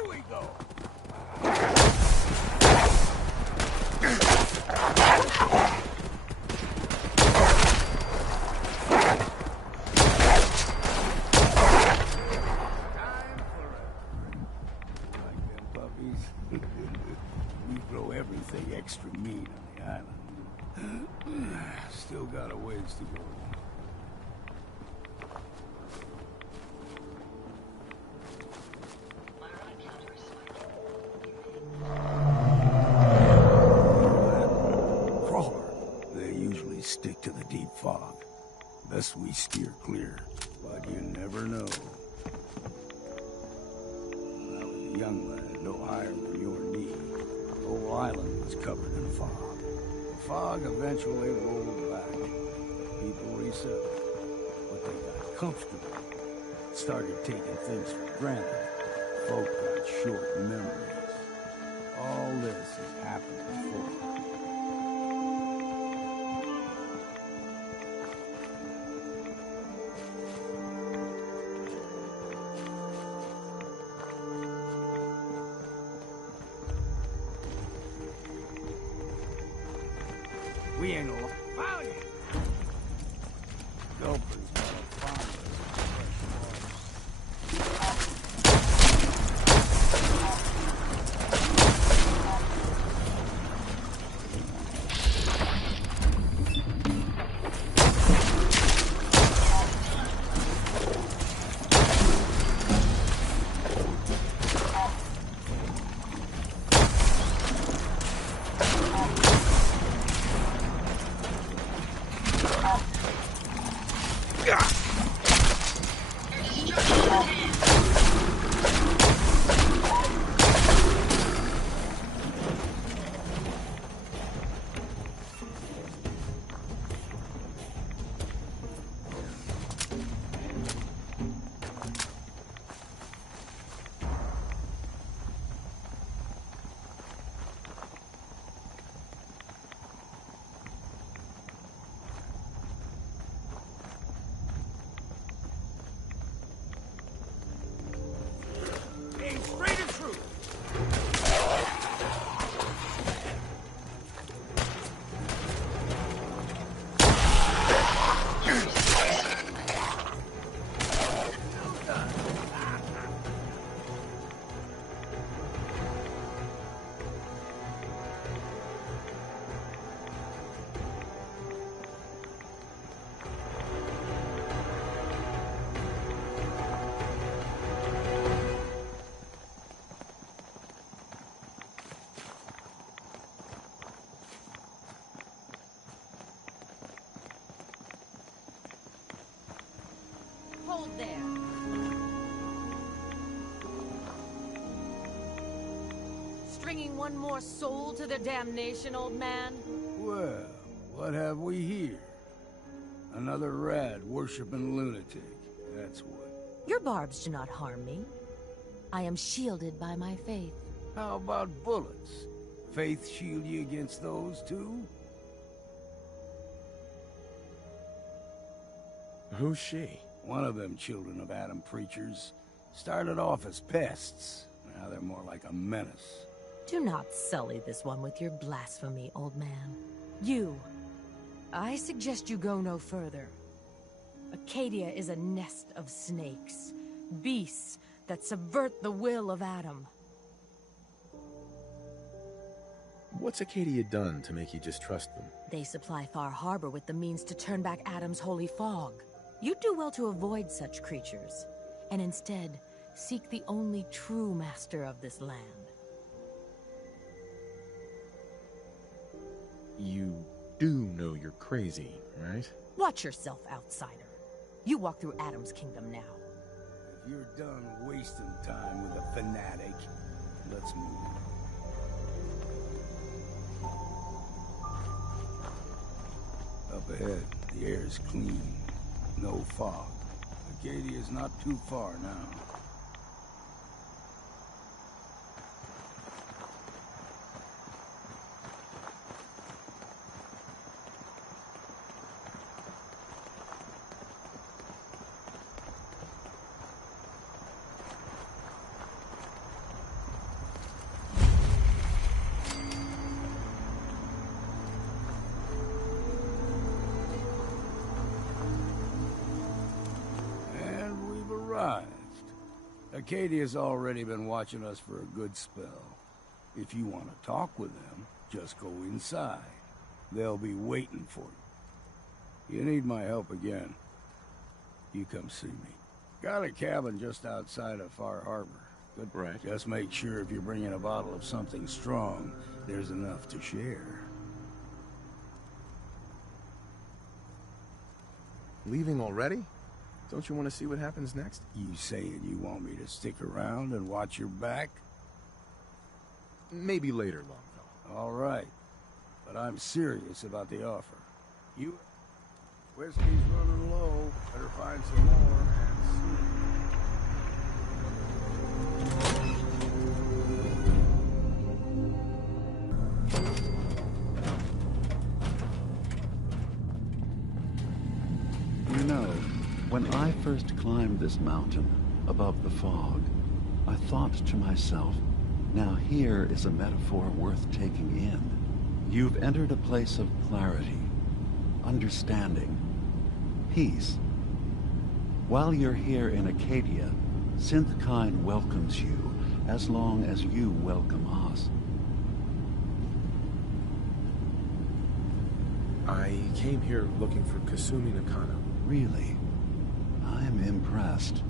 Here we go! We grow everything extra mean on the island. Still got a ways to go. Crawler. They usually stick to the deep fog. Best we steer clear, but you never know. When I was a young lad, no higher than your knee, the whole island was covered in fog. The fog eventually rolled back. People resettled, but they got comfortable. Started taking things for granted. Folk got short memories. All this has happened before. We ain't all found it. Gulpers gotta find us fresh water. Straight and true. Hold there. Stringing one more soul to their damnation, old man? Well, what have we here? Another rad worshipping lunatic, that's what. Your barbs do not harm me. I am shielded by my faith. How about bullets? Faith shield you against those too? Who's she? One of them children of Adam preachers. Started off as pests. Now they're more like a menace. Do not sully this one with your blasphemy, old man. You. I suggest you go no further. Acadia is a nest of snakes. Beasts that subvert the will of Adam. What's Acadia done to make you just trust them? They supply Far Harbor with the means to turn back Adam's holy fog. You'd do well to avoid such creatures, and instead seek the only true master of this land. You do know you're crazy, right? Watch yourself, outsider. You walk through Adam's kingdom now. If you're done wasting time with a fanatic, let's move. Up ahead, the air's clean. No fog. Acadia's not too far now. surprised. Acadia's already been watching us for a good spell. If you want to talk with them, just go inside. They'll be waiting for you. You need my help again, you come see me. Got a cabin just outside of Far Harbor. But Right. just make sure if you're bringing a bottle of something strong, there's enough to share. Leaving already? Don't you want to see what happens next? You saying you want me to stick around and watch your back? Maybe later, Longfellow. All right. But I'm serious about the offer. You... Whiskey's running low. Better find some more and soon. You know, when I first climbed this mountain above the fog, I thought to myself, now here is a metaphor worth taking in. You've entered a place of clarity, understanding, peace. While you're here in Acadia, Synthkind welcomes you as long as you welcome us. I came here looking for Kasumi Nakano. Really, I'm impressed.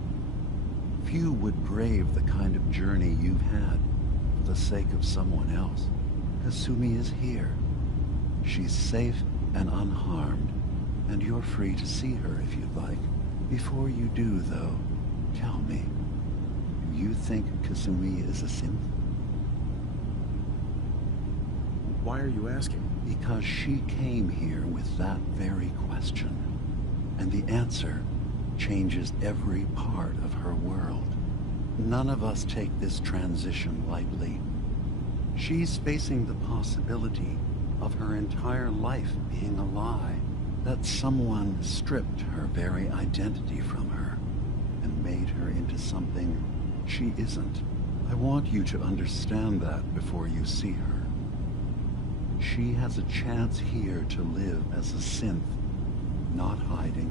Few would brave the kind of journey you've had for the sake of someone else. Kasumi is here. She's safe and unharmed, and you're free to see her if you'd like. Before you do, though, tell me, do you think Kasumi is a synth? Why are you asking? Because she came here with that very question, and the answer changes every part of her world. None of us take this transition lightly. She's facing the possibility of her entire life being a lie, that someone stripped her very identity from her and made her into something she isn't. I want you to understand that before you see her. She has a chance here to live as a synth, not hiding,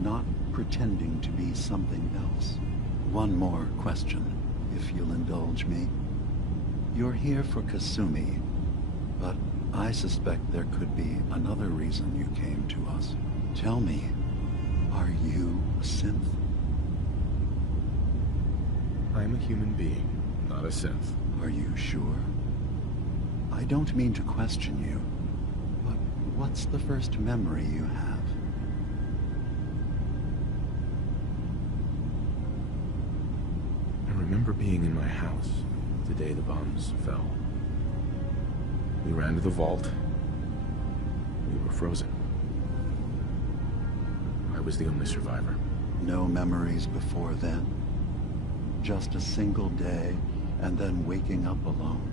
not pretending to be something else. One more question, if you'll indulge me. You're here for Kasumi, but I suspect there could be another reason you came to us. Tell me, are you a synth? I'm a human being, not a synth. Are you sure? I don't mean to question you, but what's the first memory you have? I remember being in my house the day the bombs fell. We ran to the vault. We were frozen. I was the only survivor. No memories before then? Just a single day, and then waking up alone?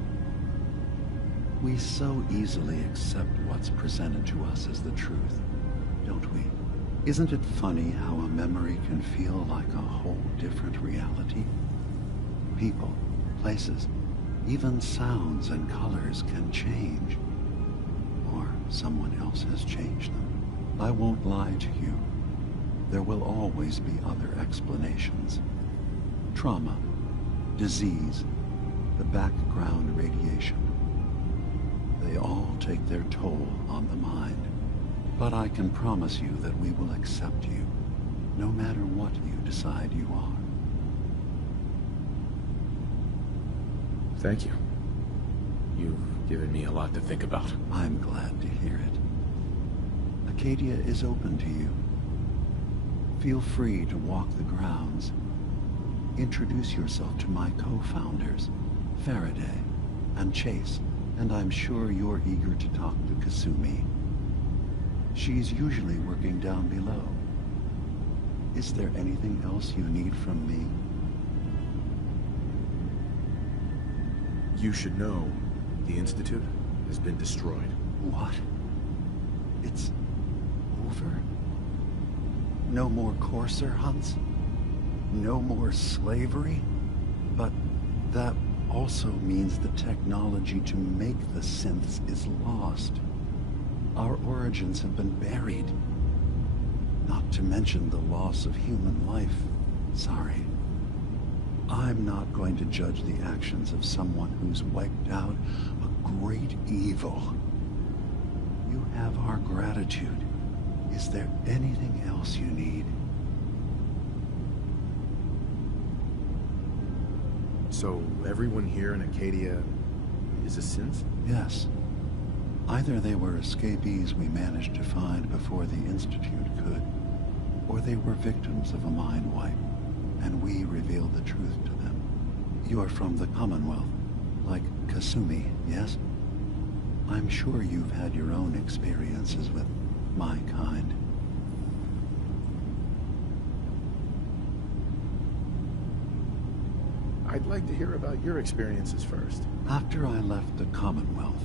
We so easily accept what's presented to us as the truth, don't we? Isn't it funny how a memory can feel like a whole different reality? People, places, even sounds and colors can change. Or someone else has changed them. I won't lie to you. There will always be other explanations. Trauma, disease, the background radiation. They all take their toll on the mind. But I can promise you that we will accept you, no matter what you decide you are. Thank you. You've given me a lot to think about. I'm glad to hear it. Acadia is open to you. Feel free to walk the grounds. Introduce yourself to my co-founders, Faraday and Chase, and I'm sure you're eager to talk to Kasumi. She's usually working down below. Is there anything else you need from me? You should know the Institute has been destroyed. What? It's over? No more courser hunts? No more slavery? But that also means the technology to make the synths is lost. Our origins have been buried. Not to mention the loss of human life. Sorry. I'm not going to judge the actions of someone who's wiped out a great evil. You have our gratitude. Is there anything else you need? So, everyone here in Acadia is a synth? Yes. Either they were escapees we managed to find before the Institute could, or they were victims of a mind wipe, and we revealed the truth to them. You are from the Commonwealth, like Kasumi, yes? I'm sure you've had your own experiences with my kind. I'd like to hear about your experiences first. After I left the Commonwealth,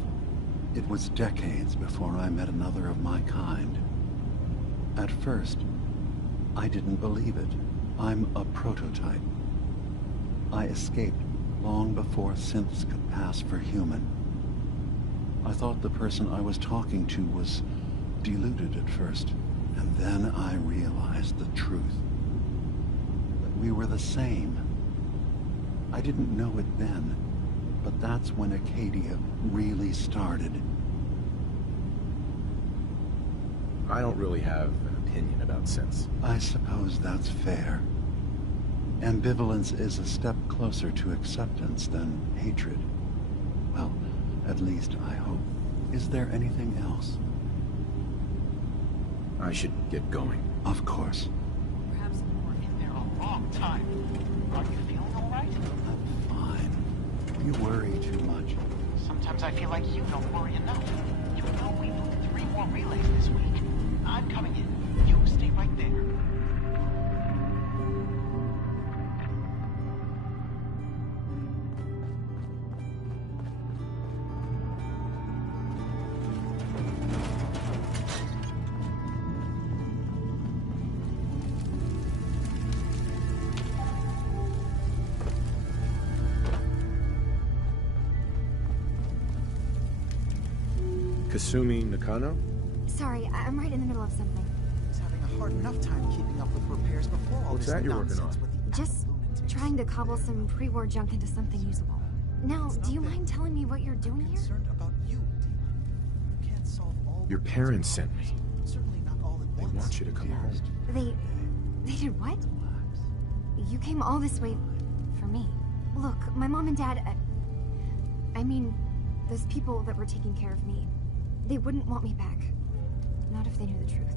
it was decades before I met another of my kind. At first, I didn't believe it. I'm a prototype. I escaped long before synths could pass for human. I thought the person I was talking to was deluded at first, and then I realized the truth. That we were the same. I didn't know it then, but that's when Acadia really started. I don't really have an opinion about synths. I suppose that's fair. Ambivalence is a step closer to acceptance than hatred. Well, at least I hope. Is there anything else? I should get going. Of course. Perhaps we were in there a long time. Are you feeling all right? I'm fine. You worry too much. Sometimes I feel like you don't worry enough. You know we moved 3 more relays this week. I'm coming in. You stay right there. Kasumi Nakano? Sorry, I'm right in the middle of something. He's having a hard enough time keeping up with repairs before all What's this that you're working nonsense on? with the Just lunatics. trying to cobble some pre-war junk into something usable. Now, do you mind telling me what you're doing I'm here? concerned about you, Dima. You can't solve all Your the parents problems, sent me. Certainly not all at They once. want you to come home. They did what? You came all this way for me. Look, my mom and dad, I mean, those people that were taking care of me, they wouldn't want me back. Not if they knew the truth.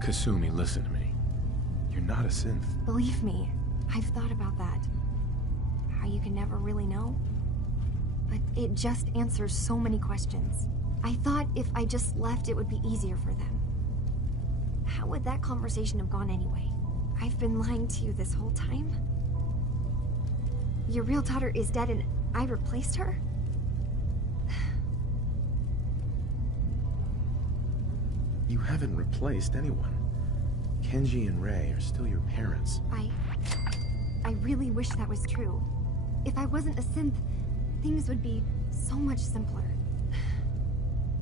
Kasumi, listen to me. You're not a synth. Believe me, I've thought about that. How you can never really know. But it just answers so many questions. I thought if I just left, it would be easier for them. How would that conversation have gone anyway? I've been lying to you this whole time? Your real daughter is dead and I replaced her? You haven't replaced anyone. Kenji and Rei are still your parents. I really wish that was true. If I wasn't a synth, things would be so much simpler.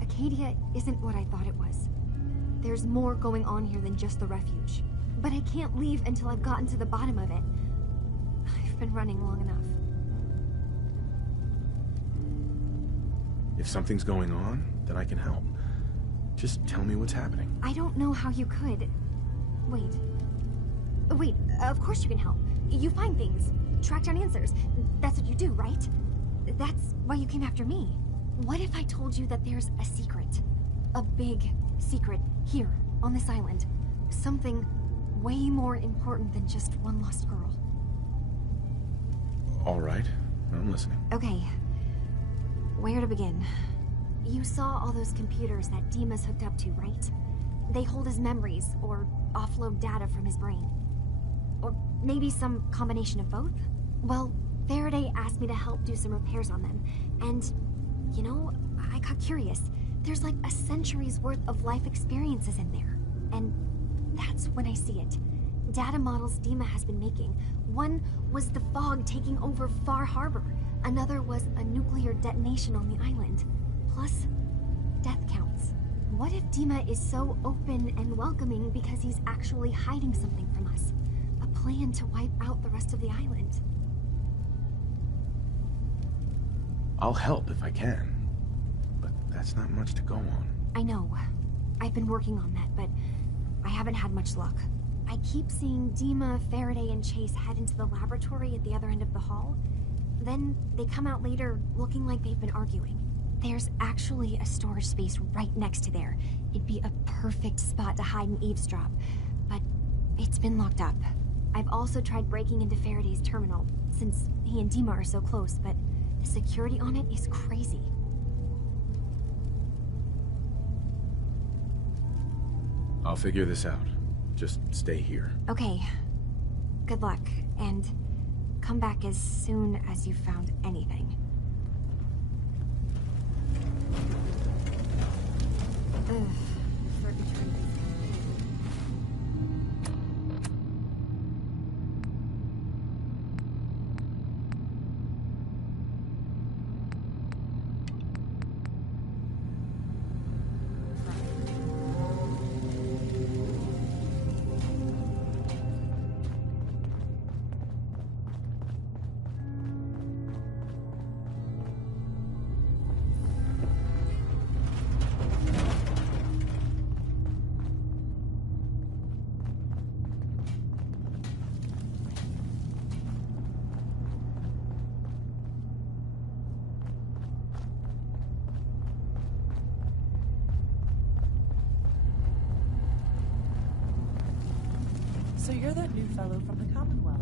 Acadia isn't what I thought it was. There's more going on here than just the refuge. But I can't leave until I've gotten to the bottom of it. I've been running long enough. If something's going on, then I can help. Just tell me what's happening. I don't know how you could. Wait. Wait, of course you can help. You find things, track down answers. That's what you do, right? That's why you came after me. What if I told you that there's a secret? A big secret here, on this island. Something way more important than just one lost girl. All right, I'm listening. Okay. Where to begin? You saw all those computers that Dima's hooked up to, right? They hold his memories, or offload data from his brain. Or maybe some combination of both? Well, Faraday asked me to help do some repairs on them, and, you know, I got curious. There's like a century's worth of life experiences in there, and that's when I see it. Data models Dima has been making. One was the fog taking over Far Harbor. Another was a nuclear detonation on the island. Plus, death counts. What if Dima is so open and welcoming because he's actually hiding something from us? A plan to wipe out the rest of the island. I'll help if I can, but that's not much to go on. I know. I've been working on that, but I haven't had much luck. I keep seeing Dima, Faraday, and Chase head into the laboratory at the other end of the hall. Then they come out later looking like they've been arguing. There's actually a storage space right next to there. It'd be a perfect spot to hide and eavesdrop, but it's been locked up. I've also tried breaking into Faraday's terminal, since he and Dima are so close, but the security on it is crazy. I'll figure this out. Just stay here. Okay. Good luck, and come back as soon as you've found anything. Ugh. Circuitry. So you're that new fellow from the Commonwealth.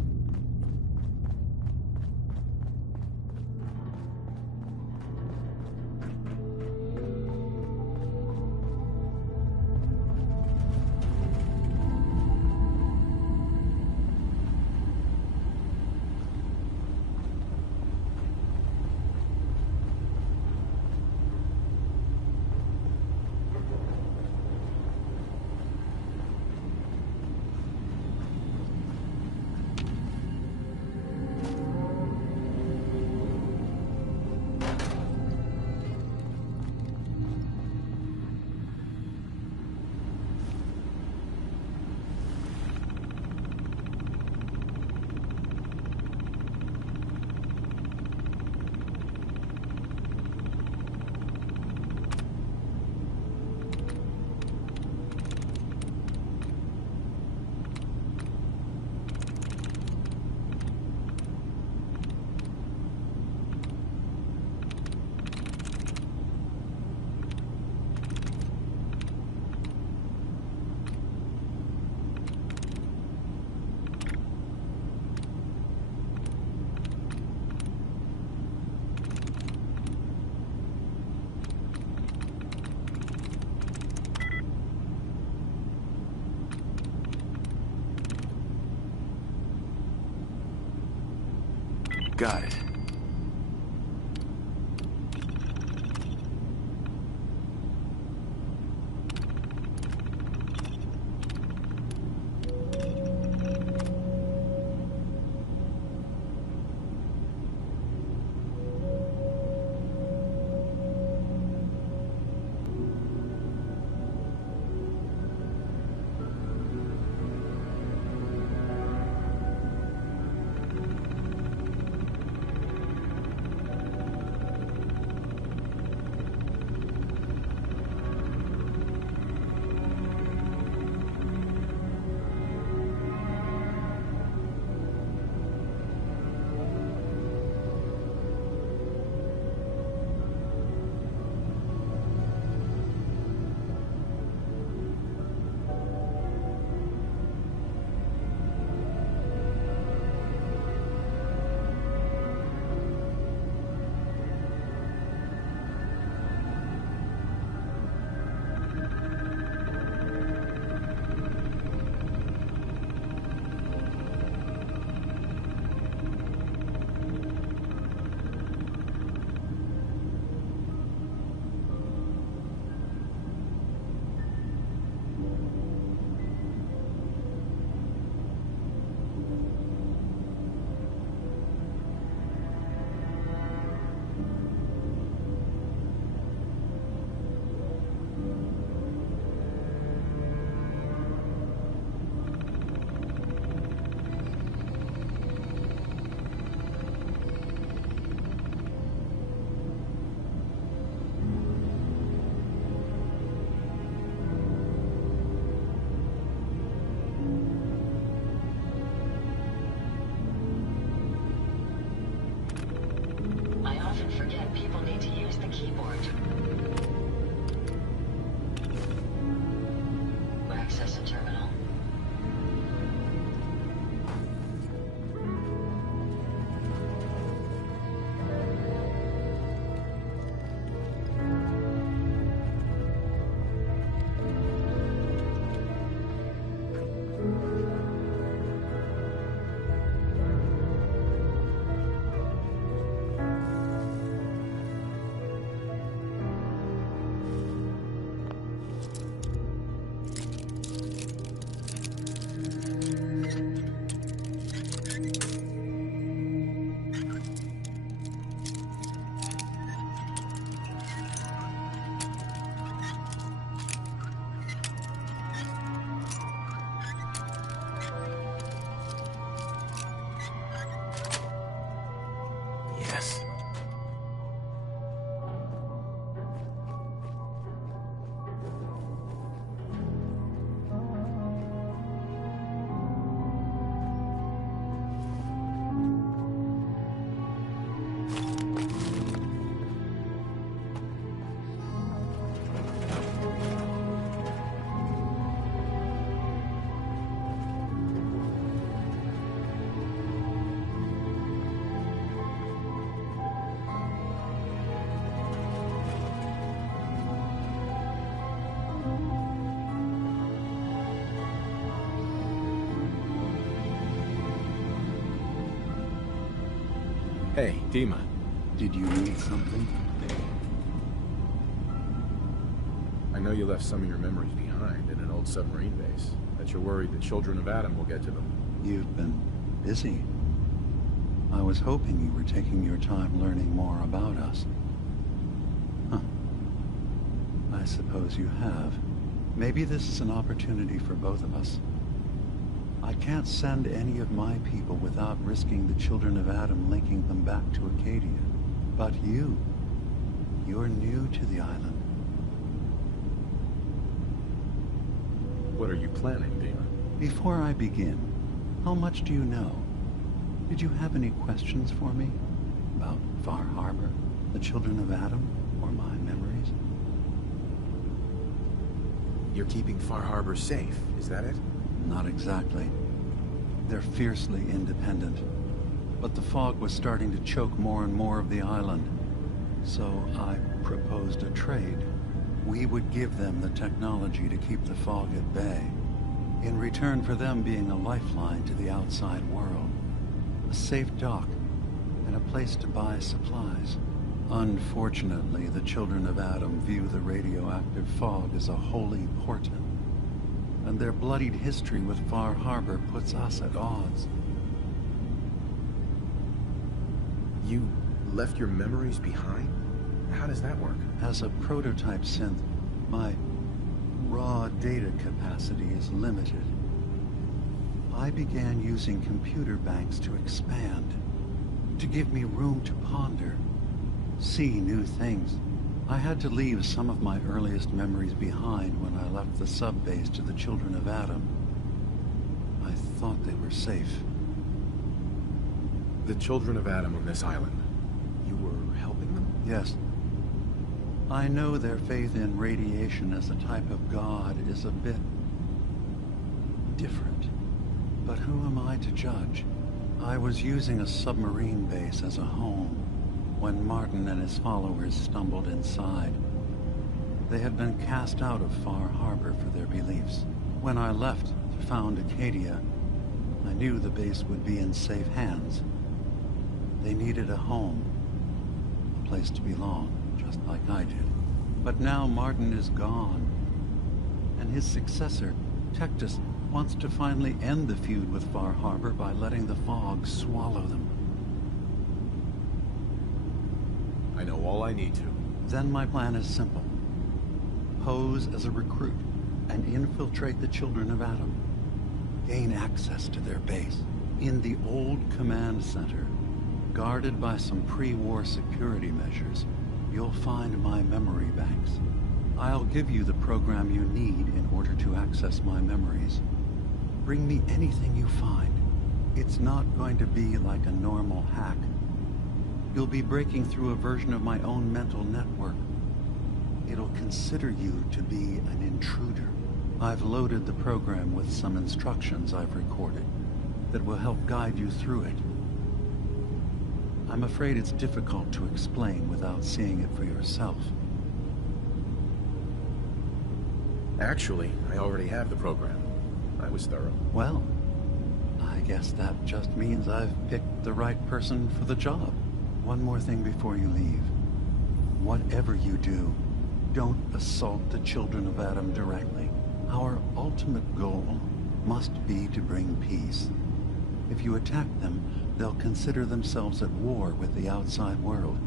Got it. Hey, Dima. Did you need something? I know you left some of your memories behind in an old submarine base. That you're worried the children of Adam will get to them. You've been busy. I was hoping you were taking your time learning more about us. Huh. I suppose you have. Maybe this is an opportunity for both of us. I can't send any of my people without risking the children of Adam linking them back to Acadia. But you're new to the island. What are you planning, Dima? Before I begin, how much do you know? Did you have any questions for me? About Far Harbor, the children of Adam, or my memories? You're keeping Far Harbor safe, is that it? Not exactly. They're fiercely independent. But the fog was starting to choke more and more of the island. So I proposed a trade. We would give them the technology to keep the fog at bay, in return for them being a lifeline to the outside world. A safe dock, and a place to buy supplies. Unfortunately, the children of Adam view the radioactive fog as a holy portent, and their bloodied history with Far Harbor puts us at odds. You left your memories behind? How does that work? As a prototype synth, my raw data capacity is limited. I began using computer banks to expand, to give me room to ponder, see new things. I had to leave some of my earliest memories behind when I left the sub-base to the children of Adam. I thought they were safe. The children of Adam on this island. You were helping them? Yes. I know their faith in radiation as a type of god is a bit different. But who am I to judge? I was using a submarine base as a home when Martin and his followers stumbled inside. They had been cast out of Far Harbor for their beliefs. When I left to found Acadia, I knew the base would be in safe hands. They needed a home, a place to belong, just like I did. But now Martin is gone, and his successor, Tectus, wants to finally end the feud with Far Harbor by letting the fog swallow them. I know all I need to. Then my plan is simple. Pose as a recruit and infiltrate the children of Adam. Gain access to their base. In the old command center, guarded by some pre-war security measures, you'll find my memory banks. I'll give you the program you need in order to access my memories. Bring me anything you find. It's not going to be like a normal hack. You'll be breaking through a version of my own mental network. It'll consider you to be an intruder. I've loaded the program with some instructions I've recorded that will help guide you through it. I'm afraid it's difficult to explain without seeing it for yourself. Actually, I already have the program. I was thorough. Well, I guess that just means I've picked the right person for the job. One more thing before you leave. Whatever you do, don't assault the children of Adam directly. Our ultimate goal must be to bring peace. If you attack them, they'll consider themselves at war with the outside world.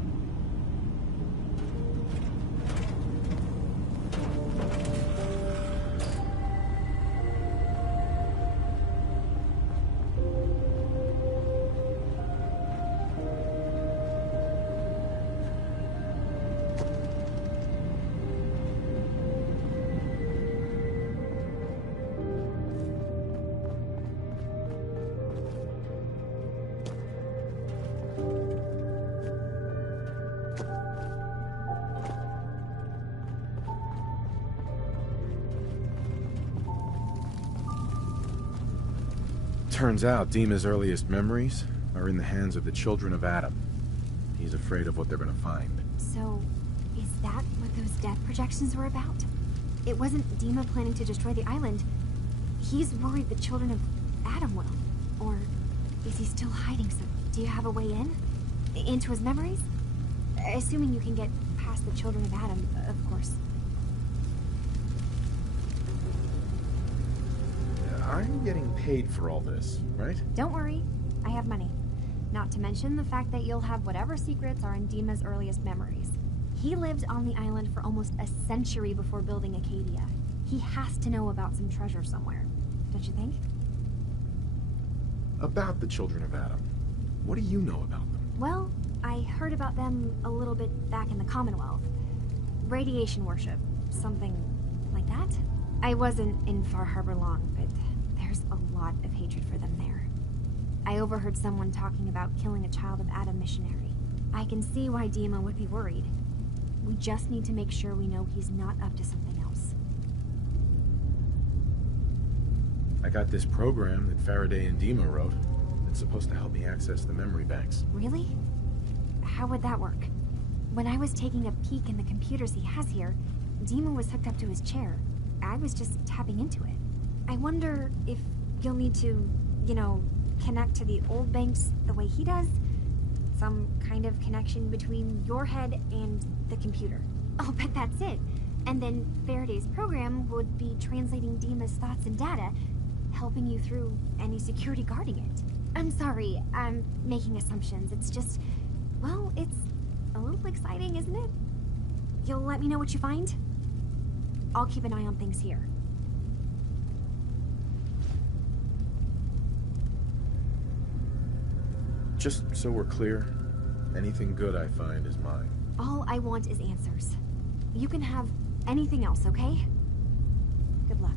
Turns out Dima's earliest memories are in the hands of the children of Adam. He's afraid of what they're gonna find. So, is that what those death projections were about? It wasn't Dima planning to destroy the island. He's worried the children of Adam will. Or is he still hiding some? Do you have a way in? Into his memories? Assuming you can get past the children of Adam, of course. I'm getting paid for all this, right? Don't worry, I have money. Not to mention the fact that you'll have whatever secrets are in Dima's earliest memories. He lived on the island for almost a century before building Acadia. He has to know about some treasure somewhere, don't you think? About the children of Adam. What do you know about them? Well, I heard about them a little bit back in the Commonwealth. Radiation worship, something like that. I wasn't in Far Harbor long, but there's a lot of hatred for them there. I overheard someone talking about killing a child of Adam missionary. I can see why Dima would be worried. We just need to make sure we know he's not up to something else. I got this program that Faraday and Dima wrote. It's supposed to help me access the memory banks. Really? How would that work? When I was taking a peek in the computers he has here, Dima was hooked up to his chair. I was just tapping into it. I wonder if you'll need to, connect to the old banks the way he does? Some kind of connection between your head and the computer. I'll bet that's it. And then Faraday's program would be translating Dima's thoughts and data, helping you through any security guarding it. I'm sorry, I'm making assumptions. It's just, well, it's a little exciting, isn't it? You'll let me know what you find? I'll keep an eye on things here. Just so we're clear, anything good I find is mine. All I want is answers. You can have anything else, okay? Good luck.